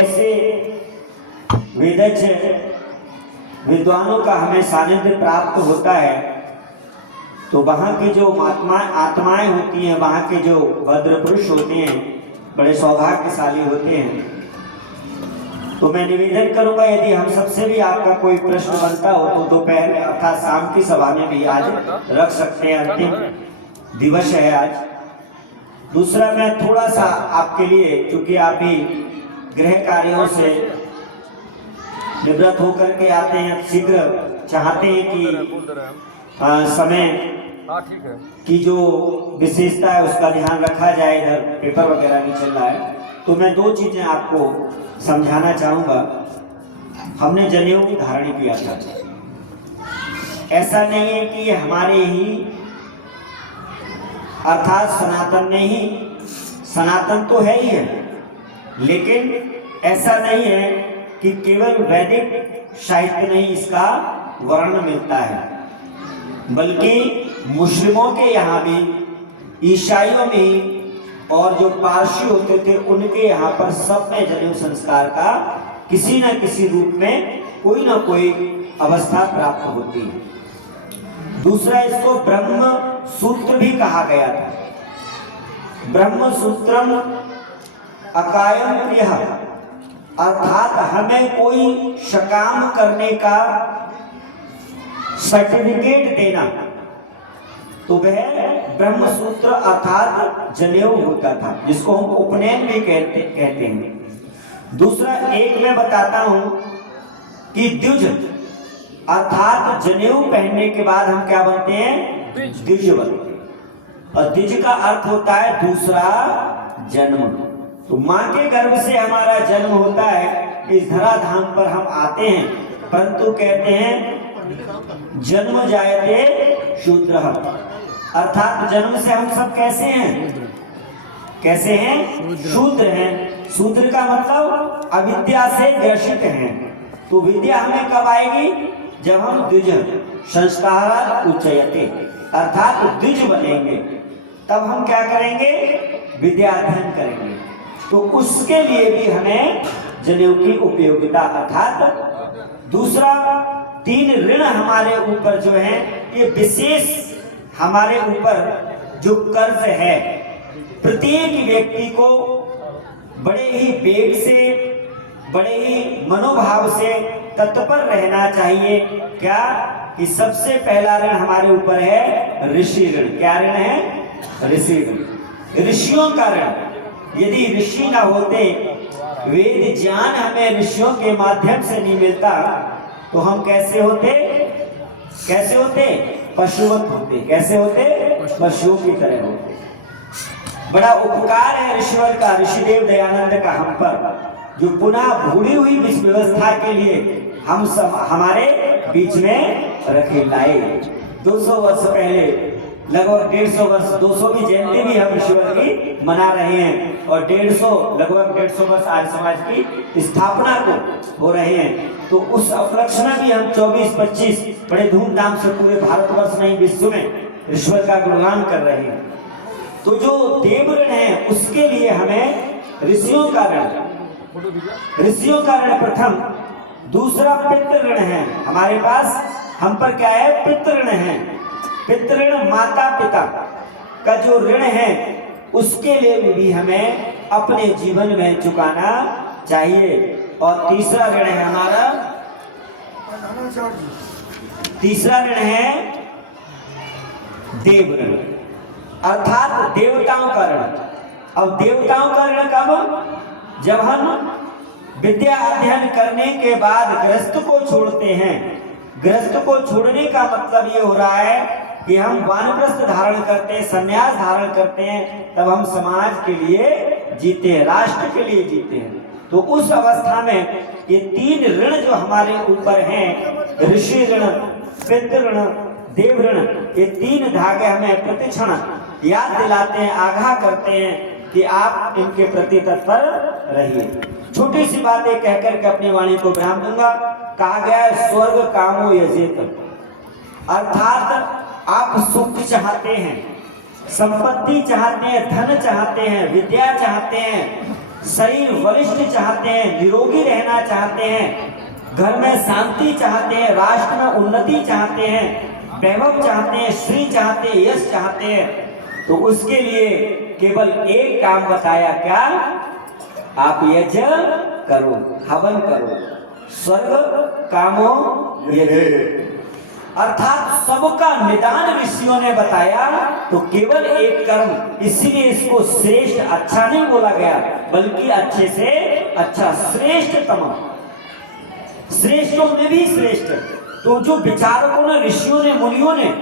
ऐसे वेदज्ञ विद्वानों का हमें सानिध्य प्राप्त होता है तो वहाँ की जो आत्माएं होती हैं, वहाँ के जो भद्र पुरुष होते हैं, बड़े सौभाग्यशाली होते हैं। तो मैं निवेदन करूंगा, यदि हम सबसे भी आपका कोई प्रश्न बनता हो तो दोपहर में अर्थात शाम की सभा में भी आज रख सकते हैं। अंतिम दिवस है आज। दूसरा, मैं थोड़ा सा आपके लिए, क्योंकि आप भी गृह कार्यों से निवृत्त होकर के आते हैं, शीघ्र चाहते हैं कि समय की जो विशेषता है उसका ध्यान रखा जाए, इधर पेपर वगैरह नहीं चल रहा है। तो मैं दो चीजें आपको समझाना चाहूंगा। हमने जनेऊ धारण किया था, ऐसा नहीं है कि ये हमारे ही अर्थात सनातन ने ही, सनातन तो है ही है, लेकिन ऐसा नहीं है कि केवल वैदिक साहित्य में ही इसका वर्णन मिलता है, बल्कि मुस्लिमों के यहाँ भी, ईसाइयों में और जो पारसी होते थे उनके यहाँ पर सब में जनेऊ संस्कार का किसी न किसी रूप में कोई ना कोई अवस्था प्राप्त होती है। दूसरा, इसको ब्रह्म सूत्र भी कहा गया था। ब्रह्म सूत्रम अकायम प्रियः, अर्थात हमें कोई सकाम करने का सर्टिफिकेट देना, तो वह ब्रह्म सूत्र अर्थात जनेऊ होता था, जिसको हम उपनयन भी कहते हैं। दूसरा, एक मैं बताता हूं कि द्विज अर्थात जनेऊ पहनने के बाद हम क्या बनते हैं? द्विज बनते हैं। और द्विज का अर्थ होता है दूसरा जन्म। तो माँ के गर्भ से हमारा जन्म होता है, इस धराधाम पर हम आते हैं, परंतु कहते हैं जन्म जायते शूद्रः, अर्थात जन्म से हम सब कैसे हैं? कैसे हैं? शूद्र हैं। शूद्र का मतलब अविद्या से ग्रसित हैं। तो विद्या हमें कब आएगी? जब हम द्विज संस्कारात् उच्यते, अर्थात द्विज बनेंगे, तब हम क्या करेंगे? विद्या अध्ययन करेंगे। तो उसके लिए भी हमें जनेऊ की उपयोगिता, अर्थात दूसरा, 3 ऋण हमारे ऊपर जो है, ये विशेष हमारे ऊपर जो कर्ज है, प्रत्येक व्यक्ति को बड़े ही वेग से, बड़े ही मनोभाव से तत्पर रहना चाहिए। क्या? कि सबसे पहला ऋण हमारे ऊपर है ऋषि ऋण। क्या ऋण है? ऋषि ऋण, ऋषियों का ऋण। यदि ऋषि ना होते, वेद ज्ञान हमें ऋषियों के माध्यम से नहीं मिलता, तो हम कैसे होते? कैसे होते? पशुवत होते। कैसे होते? पशुओं की तरह होते। बड़ा उपकार है ऋषिवर का, ऋषिदेव दयानंद का हम पर, जो पुनः भूली हुई व्यवस्था के लिए हम सब हमारे बीच में रखे लाए। 200 वर्ष पहले, लगभग 150 वर्ष, 200 की जयंती भी हम ऋषिवर की मना रहे हैं, और 150 वर्ष आज समाज की स्थापना को हो रहे हैं। तो उस उपलक्ष्य में भी हम 24-25 बड़े धूमधाम से पूरे भारतवर्ष नहीं विश्व में ईश्वर का गुणगान कर रहे हैं। तो जो देव ऋण है, उसके लिए हमें ऋषियों का ऋण, ऋषियों का ऋण प्रथम। दूसरा, पितृ ऋण है हमारे पास। हम पर क्या है? पितृ ऋण है। पितृ ऋण माता पिता का जो ऋण है, उसके लिए भी हमें अपने जीवन में चुकाना चाहिए। और तीसरा ऋण है हमारा, तीसरा ऋण है देव ऋण, अर्थात देवताओं का ऋण। अब देवताओं का ऋण कब? जब हम विद्या अध्ययन करने के बाद गृहस्थ को छोड़ते हैं। गृहस्थ को छोड़ने का मतलब ये हो रहा है कि हम वानप्रस्थ धारण करते हैं, संन्यास धारण करते हैं, तब हम समाज के लिए जीते हैं, राष्ट्र के लिए जीते हैं। तो उस अवस्था में ये 3 ऋण जो हमारे ऊपर हैं, ऋषि ऋण, पितृ ऋण, देव ऋण, ये 3 धागे हमें प्रतिक्षण याद दिलाते हैं, आगाह करते हैं कि आप इनके प्रति तत्पर रहिए। छोटी सी बातें कहकर के अपनी वाणी को विराम दूंगा। कहा गया है स्वर्ग कामो यजेत, अर्थात आप सुख चाहते हैं, संपत्ति चाहते हैं, धन चाहते हैं, विद्या चाहते हैं, शरीर बलिष्ठ चाहते हैं, निरोगी रहना चाहते हैं, घर में शांति चाहते हैं, राष्ट्र में उन्नति चाहते हैं, वैभव चाहते हैं, श्री चाहते हैं, यश चाहते हैं, तो उसके लिए केवल एक काम बताया, क्या? आप यज्ञ करो, हवन करो, स्वर्ग कामो यज्ञ, अर्थात सबका निदान ऋषियों ने बताया। तो केवल एक कर्म, इसीलिए इसको श्रेष्ठ अच्छा नहीं बोला गया, बल्कि अच्छे से अच्छा, श्रेष्ठतम, श्रेष्ठों में भी श्रेष्ठ। तो जो विचारकों ने, ऋषियों ने, मुनियों ने,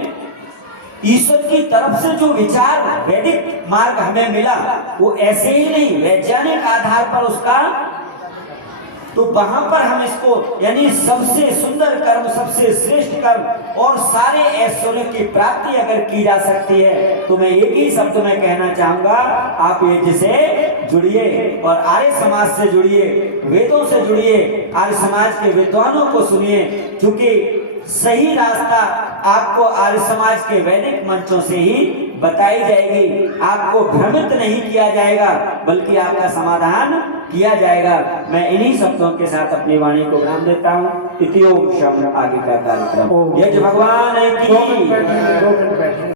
ईश्वर की तरफ से जो विचार वैदिक मार्ग हमें मिला, वो ऐसे ही नहीं, वैज्ञानिक आधार पर उसका, तो वहां पर हम इसको, यानी सबसे सुंदर कर्म, सबसे श्रेष्ठ कर्म और सारे ऐश्वर्य की प्राप्ति अगर की जा सकती है, तो मैं एक ही शब्द में कहना चाहूंगा, आप यज्ञ से जुड़िए और आर्य समाज से जुड़िए, वेदों से जुड़िए, आर्य समाज के विद्वानों को सुनिए, क्योंकि सही रास्ता आपको आर्य समाज के वैदिक मंचों से ही बताई जाएगी। आपको भ्रमित नहीं किया जाएगा, बल्कि आपका समाधान किया जाएगा। मैं इन्हीं शब्दों के साथ अपनी वाणी को विराम देता हूँ। इति ओम शम, आगे का कार्यक्रम यज्ञ भगवान की।